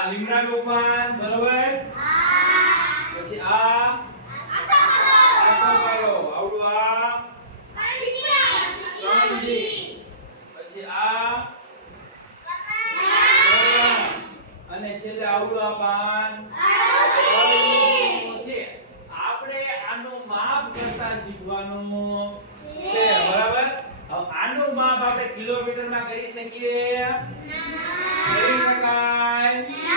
આ લીમડાનું પાન બરોબર? પછી આ આસોપાલો આવડું પછી આ અને છેલ્લે આવડું પાન. છે. આપણે આનું માપ કરતા શીખવાનું છે, બરાબર? આનું માપ આપણે કિલોમીટરમાં કરી શકીએ? કરી શકાય?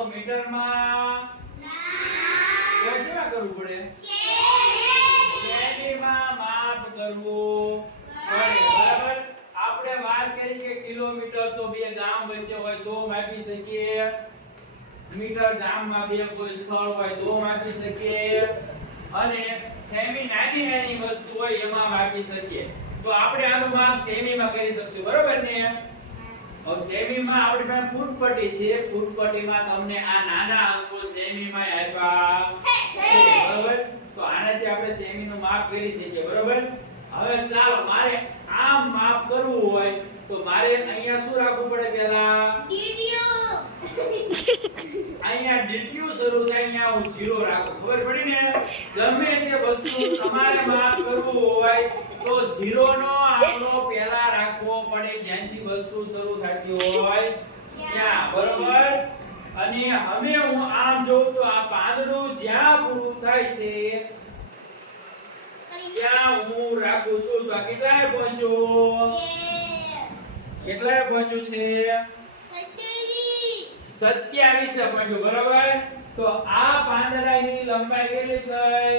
તો મીટરમાં કરવું પડે? સેમીમાં માપ કરવું પડે. બરાબર. આપણે વાત કરી કે કિલોમીટર તો બે ગામ વચ્ચે હોય તો માપી શકીએ. મીટર ગામમાં બે કોઈ સ્થળ હોય તો માપી શકીએ. અને સેમી નાની નાની વસ્તુ હોય એમાં માપી શકીએ. તો આપણે આનું માપ સેમીમાં કરી શકશું. બરોબર ને? હવે સેમીમાં આપણી પાસે ફૂટપટ્ટી છે. ફૂટપટ્ટીમાં તમને આ નાના અંકો સેમીમાં આપ્યા. છે બરોબર? તો આનાથી આપણે સેમીનું માપ કરી શકીએ બરોબર? હવે ચાલો મારે આમ માપ કરવું હોય તો મારે અહીંયા શું રાખવું પડે પહેલા? અહીંયા ડીટીયુ શરૂ થાય અહીંયા હું જીરો રાખું. ખબર પડી ને? ગમે તે વસ્તુ તમારે માફ કરવું હોય તો જીરો નો આંકડો પહેલા રાખવો પડે જ્યાંથી વસ્તુ શરૂ થતી હોય. ત્યાં બરોબર? અને હવે હું આમ જોઉં તો આ પાંદડું જ્યાં પૂરું થાય છે ત્યાં હું રાખું છું. તો આ કેટલાય પહોંચ્યું? કેટલાય પહોંચ્યું છે? સત્યાવીસ પહોંચ્યું બરોબર? તો આ પાંદડાની લંબાઈ કેટલી થઈ?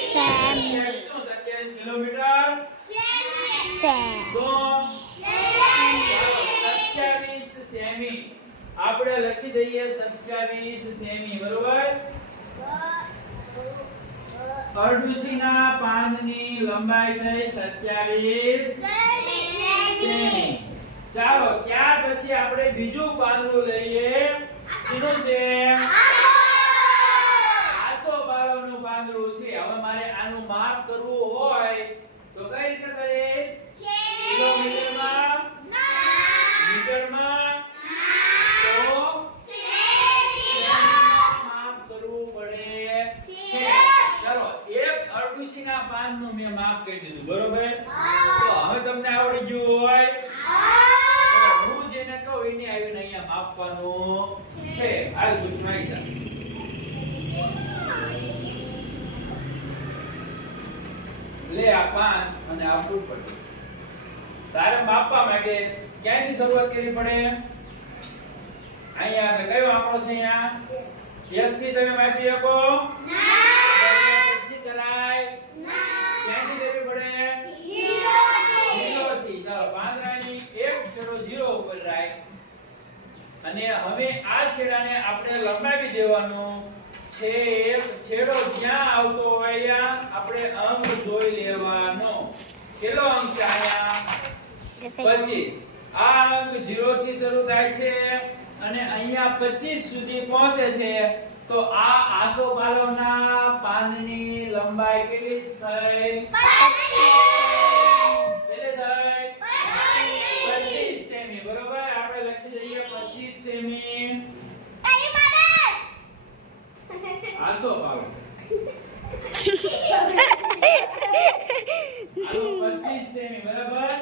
સત્યાવીસ કિલોમીટર? સત્યાવીસ સેમી. આપણે લખી દઈએ સત્યાવીસ સેમી, બરોબર? અરડુસીના પાંદની લંબાઈ થઈ સત્યાવીસ સેમી. ચાલો ત્યાર પછી આપણે બીજું પાંદડું લઈએ. શીનું છે. આસો બારોનું પાંદડું છે. હવે મારે આનું માપ કરવું હોય તો કઈ રીતે કરીશ? કિલોમીટરમાં? મીટરમાં? તો માપ કરવું પડે. છે. ચાલો એક અરડુસીના પાનનું મેં માપ કહી દીધું. બરોબર તો હવે તમને આવડી ગયું હોય તો હું જેને કહું એને લે આ અને આ ફૂટપટ્ટી તારે માપવા માટે ક્યાંથી શરૂઆત કરવી પડે? અહીંયા આપણે કયો આંકડો છે અહીંયા? એક થી તમે માપી શકો? એકથી અને હવે આ છેડાને આપણે લંબાવી દેવાનો. છે છેડો જ્યાં આવતો હોય આપણે અંક જોઈ લેવાનો. કેટલો અંક છે આયા 25 આ અંક 0 થી શરૂ થાય છે અને અહીંયા 25 સુધી પહોંચે છે. તો આ આસોપાલવના પાનની લંબાઈ કેટલી થઈ? 25 આસોપાલો આનો 25 સેમી બરાબર?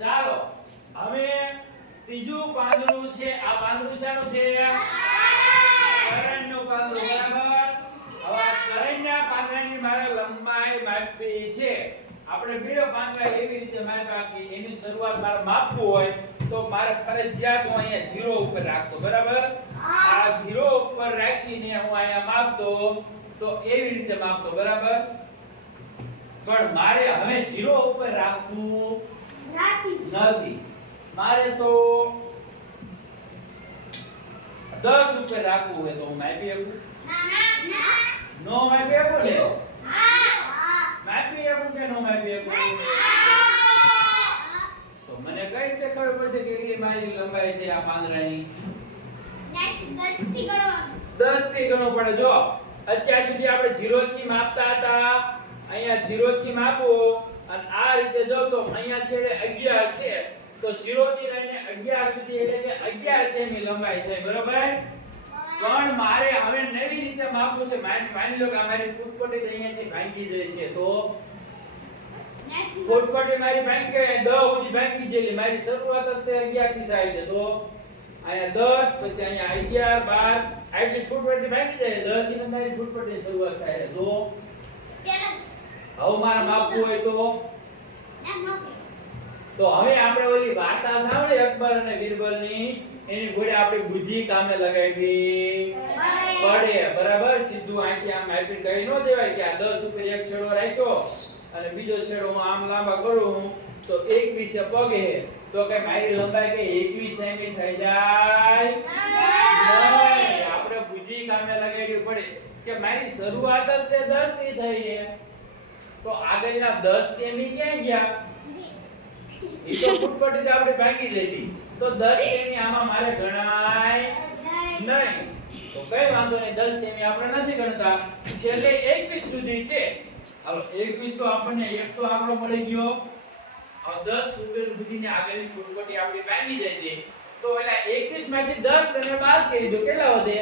ચાલો હવે ત્રીજું પાંદડું છે આ પાંદડું શાનું છે? કરણનું પાંદડું બરાબર? હવે આ પાંદડાની મારે લંબાઈ માપવી છે. આપણે બે પાંદડા એવી રીતે માપ્યા કે એની શરૂઆત મારે માપવું હોય તો મારે ફરજિયાત હું અહીંયા ઝીરો ઉપર રાખતો બરાબર? આ 0 ઉપર રાખીને હું અહીંયા માપતો તો એવી રીતે માપતો બરાબર? પણ મારે હવે 0 ઉપર રાખવું નથી. મારે તો 10 ઉપર રાખવું હોય તો હું માપી શકું? નો માપી શકું ને? માપી શકું કે નો માપી શકું? મને કઈ રીતે ખબર પડશે કેટલી મારી લંબાઈ છે આ પાંદડાની? 10 થી ગણવું પડે, જો. અત્યાર સુધી આપણે 0 થી માપતા હતા. અહીંયા 0 થી માપો. અને આ રીતે જો તો અહીંયા છેડે 11 છે. તો 0 થી લઈને 11 સુધી એટલે કે 11 સેમી લંબાઈ થાય, બરોબર? પણ મારે હવે નવી રીતે માપવું છે. માની લો કે મારી ફૂટપટ્ટી અહીંયાથી ભાંગી છે. તો ફૂટપટ્ટી મારી ભાંગી ગઈ 10 સુધી ભાંગી ગયેલી. મારી શરૂઆત જ તે 11 થી થાય છે. તો અહીંયા 10 પછી અહીંયા 11 12 આટલી ફૂટપટ્ટી ભાંગી જાય. 10 થી મારી ફૂટપટ્ટીની શરૂઆત થાય તો હવે મારે માપવું હોય તો? તો હવે આપણે ઓલી વાર્તા સાંભળી અકબર અને બીરબલની. એની ઘોડે આપણી બુદ્ધિ કામે લગાવી પડે. બરાબર? સીધું અહીંથી આમ આપી કહી ન દેવાય કે આ 10 ઉપર એક છેડો રાખ્યો અને બીજો છેડો હું આમ લાંબા કરું તો 21 પગે. તો કે મારી લંબાઈ કે 21 સેમી થઈ જાય. નહીં. આપણે બુદ્ધિ કામે લગાડવી પડે. કે મારી શરૂઆત જ તે 10 થી થઈ છે. તો આગળના 10 સેમી ક્યાં ગયા? એ તો ફૂટપટ જ આપણે ભાગી જતી તો 10 સેમી આમાં મારે ગણાય નહીં. તો કઈ વાંધો નહીં 10 સેમી આપણે નથી ગણતા. છેલ્લે 21 સુધી છે. હાલો 21 તો આપણને એક તો આંકડો મળી ગયો. 10 સુધી સુધીની આગળની ફૂટપટ્ટી આપણી ભાંગી જાય છે. તો એલા 21 માંથી 10 તમે બાદ કરી દો કેટલા વધે?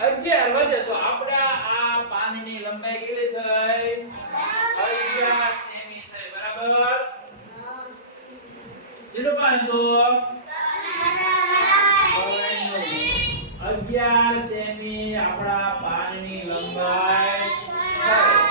11 વધે. તો આપણા આ પાનની લંબાઈ કેટલી થઈ? 11 સેમી થઈ. બરાબર? શેનું પાન તો? 11 સેમી આપણા પાનની લંબાઈ થઈ.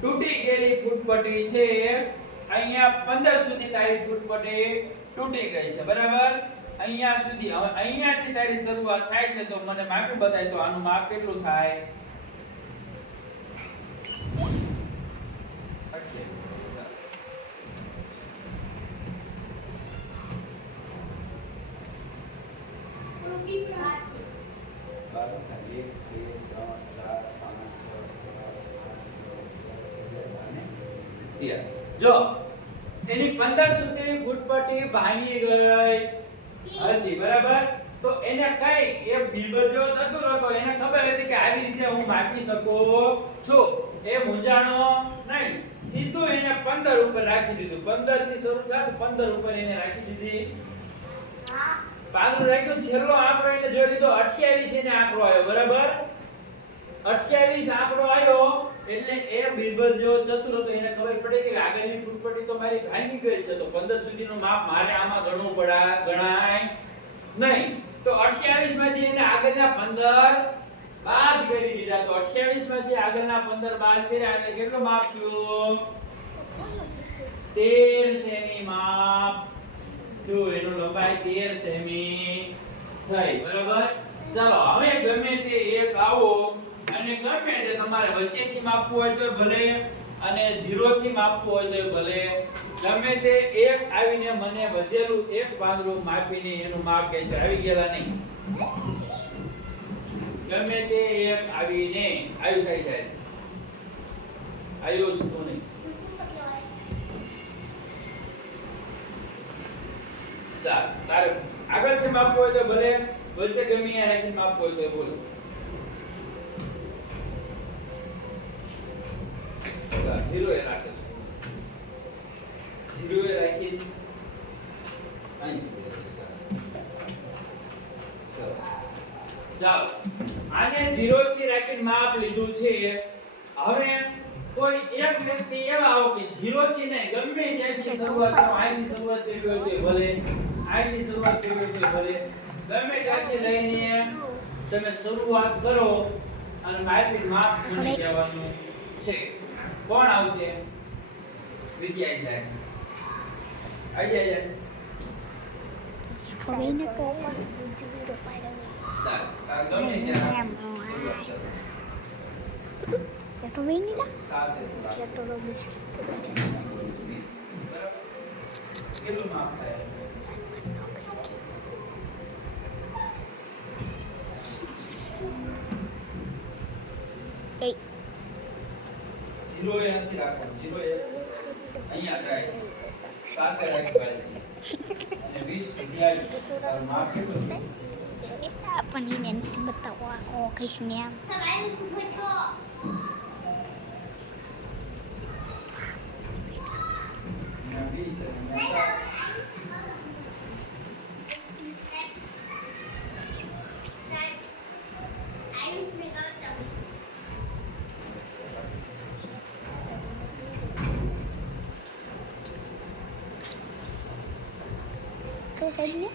તૂટી ગયેલી ફૂટપટ્ટી છે. અહીંયા 15 સુધી તારી ફૂટપટ્ટી તૂટી ગઈ છે, બરાબર? અહીંયા સુધી. અહીંયાથી તારી શરૂઆત થાય છે, તો મને માપી બતાય, તો આનું માપ કેટલું થાય અઠ્યાવીસ. ચાલો. બાર, એક, બે, ત્રણ, ચાર, પાંચ, છ, સાત, આઠ, નવ, દસ, અગિયાર, બાર ને તેર. જો. એની 15 સુધીની ફૂટપટ્ટી ભાંગી ગઈ. હતી, બરાબર? તો એને કઈ એ બીબર જેવો થતો હતો એને ખબર હતી કે આવી રીતે હું માપી શકું છું. એ મૂંઝાણો નહીં. સીધું એને 15 ઉપર રાખી દીધું. 15 થી શરૂ થાય તો 15 ઉપર એને રાખી દીધી. પાછું રાખ્યું. છેલ્લો આંકડો એને જોઈ લીધો. 28 એને આંકડો આવ્યો, બરાબર? 28 આંકડો આવ્યો. એટલે એ બિરબલ જેવો ચતુર હતો, એને ખબર પડી કે આગળની પ્રોપર્ટી તો મારી ભાંગી ગઈ છે, તો 15 સુધીનો માપ મારે આમાં ગણવું પડા, ગણાય નહીં. તો 28 માંથી એને આગળના 15 બાદ કરી દીધા. તો 28 માંથી આગળના 15 બાદ કર્યા, એટલે કેટલો માપ થયો? 13 સેમી માપ જો એનો લંબાઈ 13 સેમી થઈ. બરાબર? ચાલો, હવે ગમે તે એક આવો. અને ગમે તે તમારે વચ્ચેથી માપવું હોય તો ભલે, અને 0 થી માપવું હોય તો ભલે. ગમે તે એક આવીને મને વધેલું એક પાંદડું માપીને એનું માપ કહે છે, આવી ગયેલા નહીં. ગમે તે એક આવીને આવી સાઈ જાય. આવ્યો શું નહીં. ચાલ, તારે આગળથી માપવું હોય તો ભલે, વચ્ચે ગમે રાખીને માપવું હોય તો બોલ. ચાલ જીરો એ રાખે છે. એ રાખી અહીં. ચાલ. આને જીરો થી રાખીને માપ લીધું છે. હવે કોઈ એક વ્યક્તિ એવા આવો કે જીરો થી નહીં ગમે ત્યાંથી શરૂઆત કરો અહીંથી શરૂઆત કરવી હોય તો ભલે અહીંથી શરૂઆત કરવી હોય તો ભલે. ગમે ત્યાંથી લઈને તમે શરૂઆત કરો અને માપી માપ મને કહેવાનું છે. કોણ આવશે? વિદ્યા આવી જાય. આવી જાય ગમે ત્યાં શરૂઆત કરો. Ito ba nila? સાત એ તો Ito ba nila? વીસ. બરાબર? કેટલું માપ થાય Hey. જીરો એ નથી રાખવાનું અહીંયા ટ્રાય સાથે રાખી વાળી અને 20 સુધી આવી તારું માપ કેટલું થયું? આપણને એને નથી બતાવો આખો કહીશ ને આમ અહીંયા કઈ સાઈડ ને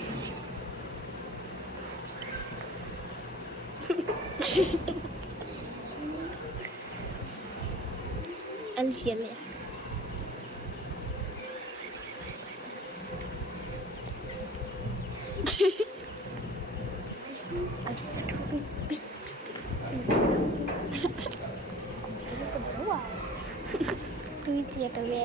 અલસી લે તું એટલે બે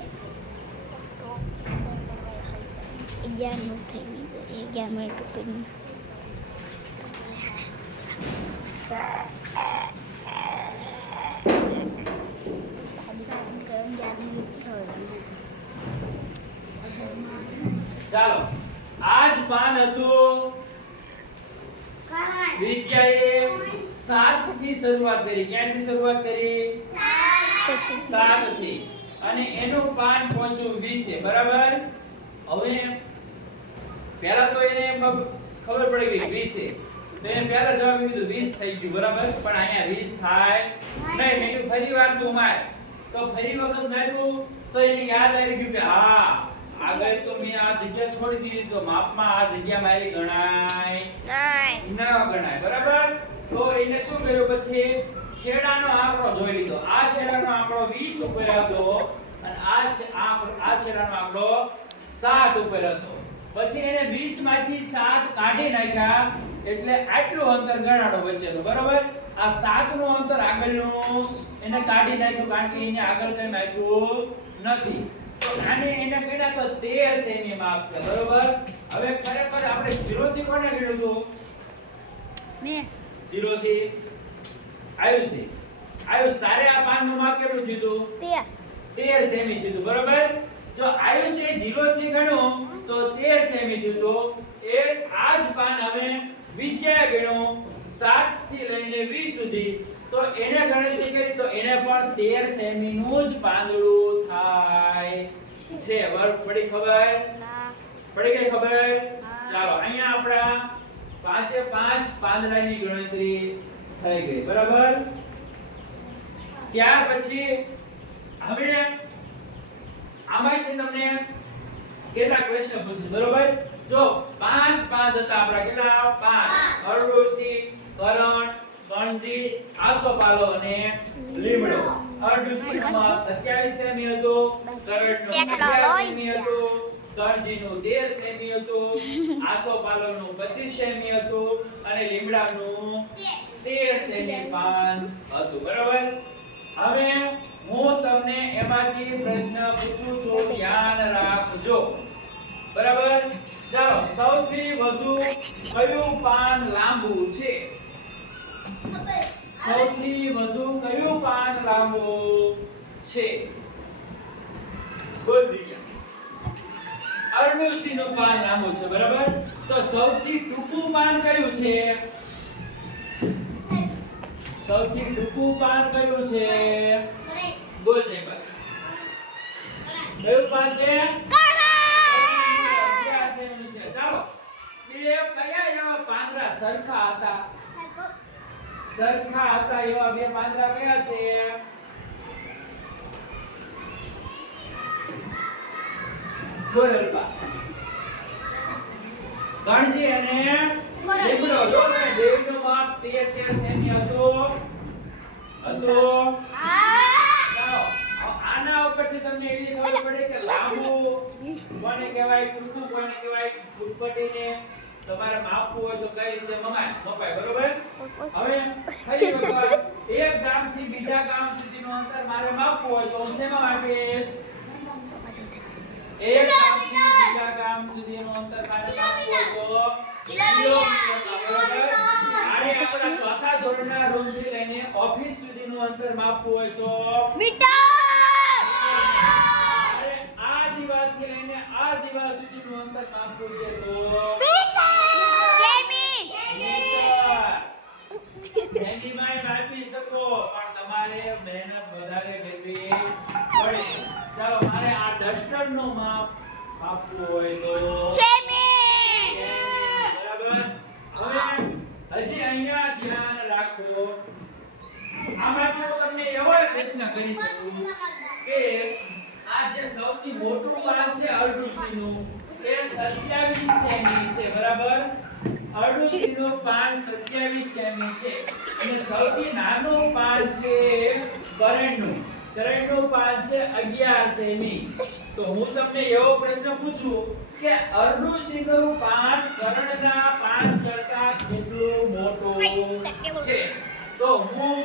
અગિયારનું થઈ ગયું અગિયાર મિનિટ ઉપરનું અગિયાર મિનિટ ચાલો આજ પાન હતું. વિદ્યાએ સાતથી શરૂઆત કરી. ક્યાંથી શરૂઆત કરી? સાતથી અને એનું પાન પહોંચ્યું 20 બરાબર? હવે પહેલા તો એને ખબર પડી ગઈ 20 તો એને પહેલા જવાબ કીધું વીસ થઈ ગયું. બરાબર? પણ અહીંયા વીસ થાય નહીં. મેં કીધું ફરી વાર તું માર. તો ફરી વખત માર્યું તો એને યાદ આવી ગયું કે હા આગળ તો મેં આ જગ્યા છોડી દીધી તો માપમાં આ જગ્યા મારી ગણાય. ના ગણાય બરાબર? તો એને શું કર્યું પછી? છેડાનો આંકડો જોઈ લીધો. આ છેડાનો આંકડો 20 ઉપર હતો અને આ આ છેડાનો આંકડો 7 ઉપર હતો. પછી એને 20 માંથી 7 કાઢી નાખ્યા. એટલે આટલું અંતર ગણાડો વચ્ચેનું બરાબર? આ 7 નું અંતર આગળનું એને કાઢી નાખ્યું કારણ કે એને આગળ કઈ નાખ્યું નથી. તો આને એને કીધા તો 13 સેમી માં આપ્યા બરોબર? હવે ખરેખર આપણે 0 થી કોને ગણ્યું હતું મે. 0 થી આયુષ. આયુષ તારે આ પાનનું માપ કેટલું હતું તે? 13 સેમી થયું બરોબર? જો આયુષે 0 થી ગણ્યું તો 13 સેમી હતું એ આ જ પાન હવે વિદ્યાએ ગણ્યું 7 થી લઈને 20 સુધી તો એને ગણતરી કરી તો એને પણ 13 સેમી નું જ પાંદડું થાય. છે બરાબર પડી ખબર? પડી ગઈ ખબર? ચાલો અહીંયા આપણા પાંચે પાંચ પાંદડાની ગણતરી થઈ ગઈ બરાબર? ત્યાર પછી હવે આમાંથી તમને કેટલા ક્વેશ્ચન પૂછશે બરોબર? જો પાંચ પાંચ હતા આપણા કેટલા? પાંચ. અરડોસી કરણ કણજી આસોપાલો અને લીમડો. નો 27 સેમી હતો 11 લોહી. સેમી હતું કણજીનું 13 સેમી હતું આસોપાલોનું 25 સેમી હતો અને લીમડાનું 13 સેમી પાન હતું. બરાબર? હવે હું તમને એમાંથી પ્રશ્ન પૂછું છું ધ્યાન રાખજો. બરાબર? ચાલો સૌથી વધુ કયું પાન લાંબુ છે? સૌથી વધુ કયું પાન લાંબુ છે? અરડુસી નું પાન લાંબુ છે, બરાબર? તો સૌથી ટૂંકું પાન કયું છે? સૌથી ટૂંકું પાન કયું છે? બોલ જયભાઈ કયું પાન છે. ચાલો. બે કયા એવા પાંદડા સરખા હતા? સરખા હતા એવા બે પાંદડા કયા છે. ગોરલપા ગણજી અને લીમડો. જો ને બેયનું માપ 13 13 સેમી હતો? હતો. આના ઉપરથી તમને એટલી ખબર પડે કે લાંબુ કોને કહેવાય, ટૂંકું કોને કહેવાય ફૂટપટીને તમારે માપવું હોય તો કઈ રીતે મમાય મપાય બરોબર? હવે ફરી વખત એક ગામથી બીજા ગામ સુધીનું અંતર મારે માપવું હોય તો હું શેમાં માપીશ? એક ગામથી બીજા ગામ સુધીનું અંતર મારે માપવું હોય તો? મારે આપણા ચોથા ધોરણના રૂમથી લઈને ઓફિસ સુધીનું અંતર માપવું હોય તો? મીટર. અરે આ દિવાલ સુધીનું અંતર માપવું છે તો? માપવું હોય તો. સેમી બરાબર? હવે હજી અહીંયા ધ્યાન રાખો. આમાં તો તમને એવો પ્રશ્ન કરી શકું કે આ જે સૌથી મોટું પાન છે અરડુસીનું એ 27 સેમી છે બરાબર? અરડુસીનું પાન 27 સેમી છે. અને સૌથી નાનું પાન છે કરણનું કરણનું પાન છે 11 સેમી. તો હું તમને એવો પ્રશ્ન પૂછું કે અરડુસીનું પાન કરણના પાન કરતા કેટલું મોટું છે? તો હું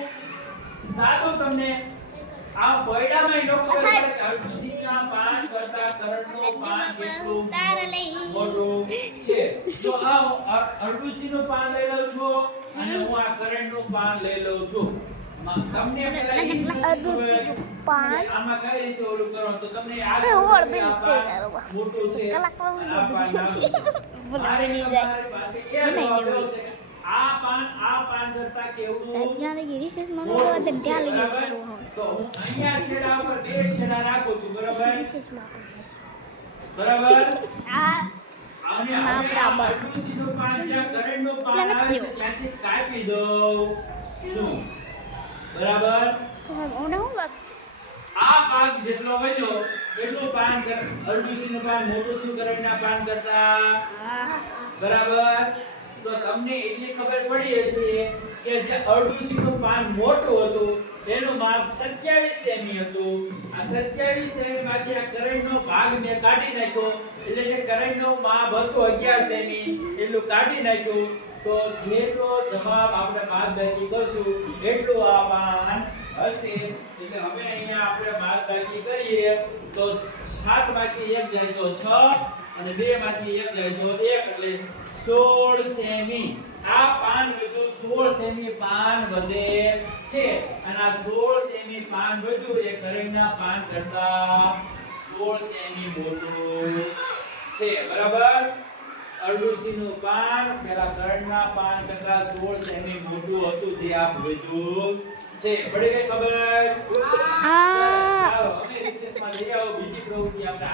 સાદું તમને આ પૈડામાં ખબર પડે કે અરડુસીના પાન કરતા કરણનું પાન કેટલું મોટું છે? જો આ હું અ- અરડુસીનું પાન લઈ લઉં છું અને હું આ કરણનું પાન લઈ લઉં છું. મ-. કે કે કે સાહેબ જ્યાં લગી રિસેસમાં નો મોટું હોય તો છે, ત્યાં લગી બરાબર? કરવું હોય તો હું અહીંયા છેડા પર બે છેડા રાખું છું બરાબર રિસેસમાં આપણે બરાબર આ ના, બરાબર. આવે છે ત્યાંથી કાપી શું બરાબર? ઓને હું વાત આ પાક જેટલો વધ્યો એટલું પાન કર- અરડુસીનું પાન મોટું થયું કરણના પાન કરતા. બરાબર? તો તમને એટલી ખબર પડી હશે કે જે અરડુસીનું પાન મોટું હતું તેનું માપ 27 સેમી હતું. આ 27 સેમી માંથી આ કરંટનો ભાગ મેં કાઢી નાખ્યો. એટલે જે કરંટનું માપ હતો 11 સેમી. એટલું કાઢી નાખ્યું. તો જેટલો જવાબ આપણે બાદબાકી કરશું, એટલું આ પાન હશે. એટલે હવે અહીંયા આપણે બાદબાકી કરીએ, તો સાતમાંથી એક જાય તો છ, અને 2 માંથી એક જાય તો એક, એટલે સોળ સેમી. આ પાન વધ્યું 16 સેમી પાન વધે છે. અને આ 16 સેમી પાન વધ્યું, એ કરંટના પાન કરતા 16 સેમી મોટું છે. બરાબર? અરડુસીનું પાન પેલા કરણના પાન કરતા 16 સેમી મોટું હતું જે આપ વધ્યું છે. પડી ખબર? ચાલો અમે રિસેસમાં લઈ આવો. બીજી પ્રવૃત્તિ આપણે